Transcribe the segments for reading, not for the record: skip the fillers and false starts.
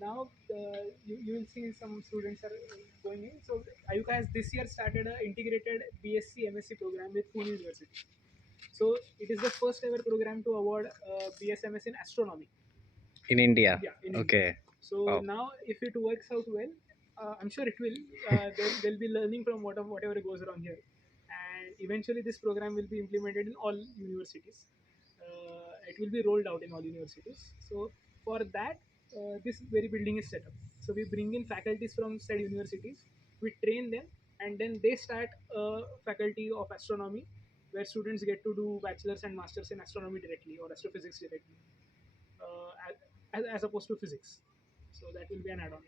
Now you will see some students are going in. So IUCAA has this year started an integrated BSc MSc program with Pune University. So it is the first ever program to award BSMS in astronomy. In India. Yeah, in India. Okay. So Wow. now, if it works out well, I'm sure it will. They'll be learning from whatever goes wrong here, and eventually this program will be implemented in all universities. It will be rolled out in all universities. So for that, this very building is set up. So we bring in faculties from said universities, we train them, and then they start a faculty of astronomy, where students get to do bachelor's and masters in astronomy directly or astrophysics directly, as opposed to physics. So that will be an add-on.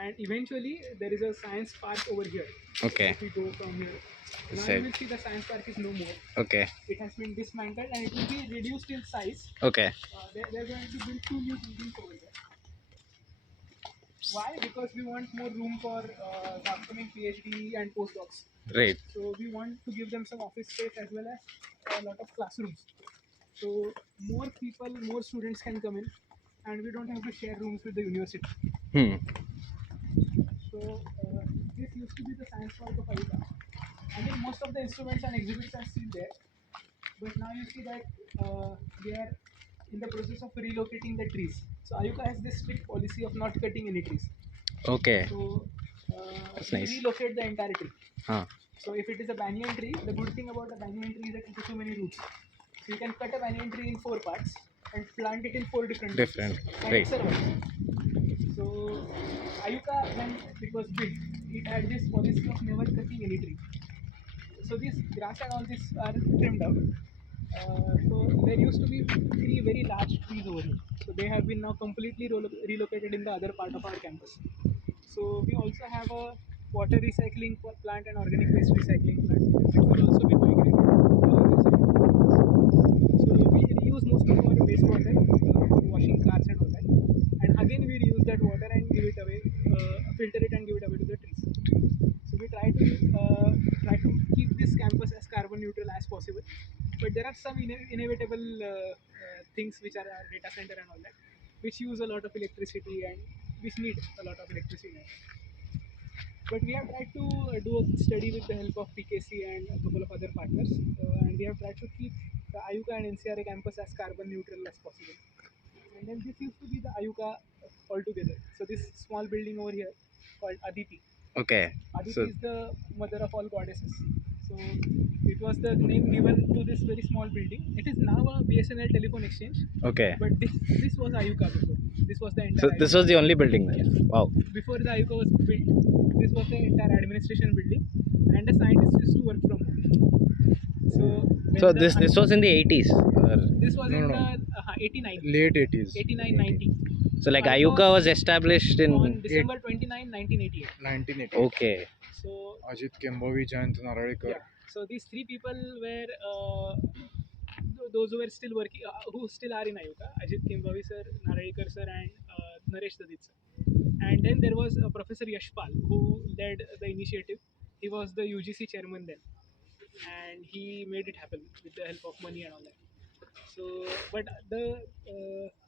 And eventually, there is a science park over here. Okay. If we go from here, This now you side. will see the science park is no more. Okay. It has been dismantled and it will be reduced in size. Okay. They're going to build two new buildings over there. Why? Because we want more room for the upcoming PhD and postdocs. Right. So we want to give them some office space as well as a lot of classrooms. So more people, more students can come in, and we don't have to share rooms with the university. Hmm. So this used to be the science park of Ayuda. I mean, most of the instruments and exhibits are still there, but now you see that they are in the process of relocating the trees. So Ayuka has this strict policy of not cutting any trees. Okay. So That's we nice. relocate the entire tree. Huh. So if it is a banyan tree, the good thing about a banyan tree is that it has so many roots. So you can cut a banyan tree in four parts and plant it in four different places, Different. and it Right. survives. So Ayuka, when it was built, it had this policy of never cutting any tree. So this grass and all this are trimmed out. So there used to be three very large trees over here. So they have been now completely relocated in the other part of our campus. So we also have a water recycling plant and organic waste recycling plant, which will also be migrated to the other side of the campus. So we reuse most of our wastewater for washing cars and all that. And again we reuse that water and give it away, filter it and give it away to the trees. So we try to keep this campus as carbon neutral as possible. But there are some inevitable things which are our data center and all that, which use a lot of electricity and which need a lot of electricity. But we have tried to do a study with the help of PKC and a couple of other partners, and we have tried to keep the IUCAA and NCRA campus as carbon neutral as possible. And then this used to be the IUCAA altogether. So this small building over here called Aditi. Okay. Aditi So is the mother of all goddesses. So it was the name given to this very small building. It is now a BSNL telephone exchange, okay. but this was Ayuka before. This was the So entire this was Ayuka. the only building there. Yes. Wow. Before the Ayuka was built, this was the entire administration building, and the scientists used to work from home. So So when this was in the 80s. this was No, in no, the no. 89, Late 80s. 89, 90. So So like Ayuka Ayuka was was established on in. December 29, 1988. 1980. Okay. So Ajit Kembovi, Jayant Naralekar. yeah, so these three people were those who were still working, who still are in Ayuka: Ajit Kimbhavi sir, Narayekar sir, and Naresh Dadit sir. And then there was Professor Yashpal who led the initiative. He was the UGC chairman then, and he made it happen with the help of money and all that. So, but the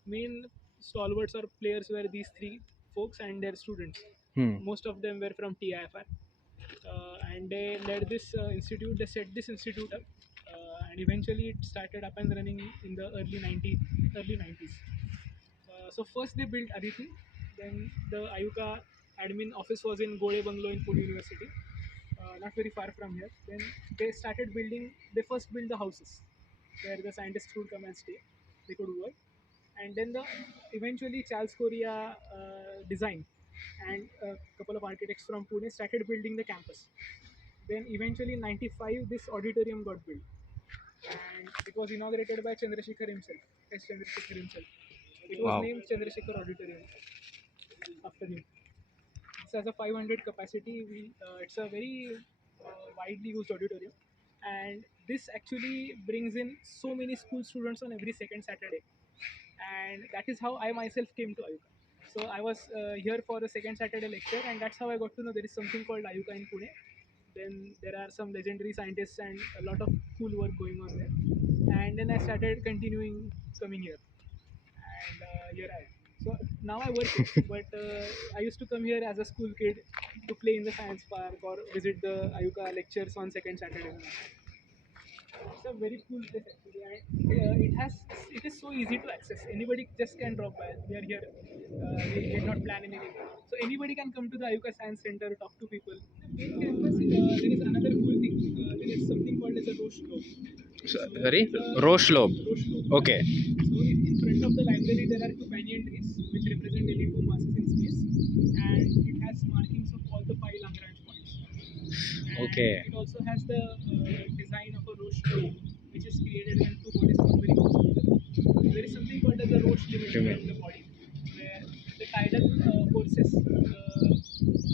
main stalwarts or players were these three folks and their students. Hmm. Most of them were from TIFR, and they led this institute. They set this institute up, and eventually it started up and running in the early 90s. So first they built Aditi, then the Ayuka admin office was in Gode Bungalow in Pune University, not very far from here. Then they started building. They first built the houses where the scientists could come and stay. They could work, and then the eventually Charles Korea design and a couple of architects from Pune started building the campus. Then eventually in '95 this auditorium got built, and it was inaugurated by Chandrasekhar himself, S. Chandrasekhar himself. It was Wow. named Chandrasekhar Auditorium after him. This has a 500 capacity. It's a very widely used auditorium, and this actually brings in so many school students on every second Saturday, and that is how I myself came to Ayuka. So I was here for a second Saturday lecture, and that's how I got to know there is something called Ayuka in Pune. Then there are some legendary scientists and a lot of cool work going on there. And then I started continuing coming here, and here I am. So now I work here, but I used to come here as a school kid to play in the science park or visit the IUCAA lectures on second Saturday. It's a very cool place actually, and it is so easy to access. Anybody just can drop by. We are here. We did not plan anything, so anybody can come to the Ayuka Science Center, talk to people. The main campus, there is another cool thing. There is something called as a Roche Globe. Sorry? It's a Roche lobe. Roche Globe. Okay. So in front of the library there are two banyan trees which represent any two masses in space, and it has markings of all the five Lagrange points. And Okay. it also has the design of a Roche globe, which is created when two bodies come very close together. There is something called as a Roche limit in the body, where the tidal forces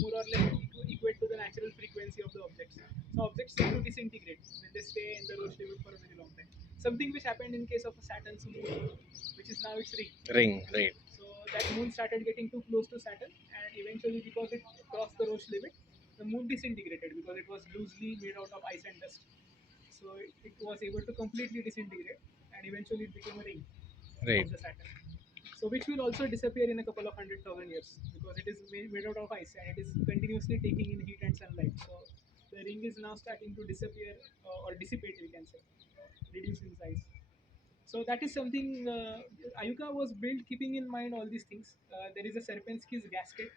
more or less equate to the natural frequency of the objects. So objects tend to disintegrate when they stay in the Roche limit for a very long time. Something which happened in case of a Saturn's moon, which is now its ring. Ring, right. So that moon started getting too close to Saturn, and eventually, because it crossed the Roche limit, the moon disintegrated because it was loosely made out of ice and dust. So it was able to completely disintegrate, and eventually it became a ring Right. of the Saturn. So which will also disappear in a couple of 100,000 years because it is made out of ice and it is continuously taking in heat and sunlight. So the ring is now starting to disappear or dissipate, we can say, reduce in size. So that is something Ayuka was built keeping in mind all these things. There is a Serpensky's gasket,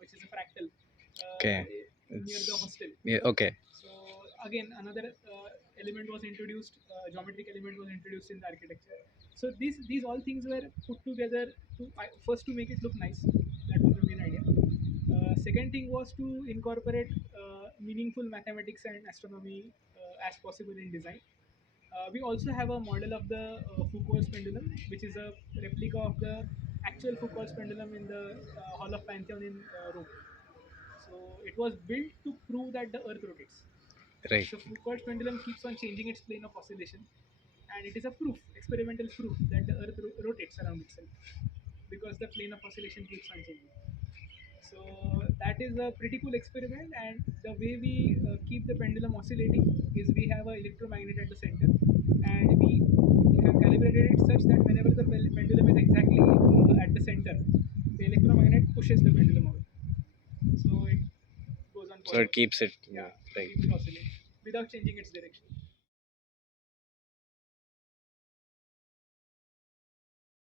which is a fractal Okay. near the It's hostel. yeah, okay. So again, another element was introduced, geometric element was introduced in the architecture. So these all things were put together to first to make it look nice. That was the main idea. Second thing was to incorporate meaningful mathematics and astronomy as possible in design. We also have a model of the Foucault's pendulum, which is a replica of the actual Foucault's pendulum in the Hall of Pantheon in Rome. So it was built to prove that the Earth rotates. Right. So Foucault's pendulum keeps on changing its plane of oscillation, and it is a proof, experimental proof, that the Earth rotates around itself because the plane of oscillation keeps on changing. So that is a pretty cool experiment, and the way we keep the pendulum oscillating is we have an electromagnet at the center, and we have calibrated it such that whenever the pendulum is exactly at the center, the electromagnet pushes the pendulum away. So it goes on So forever. it keeps it Yeah, right. keeps it oscillating without changing its direction.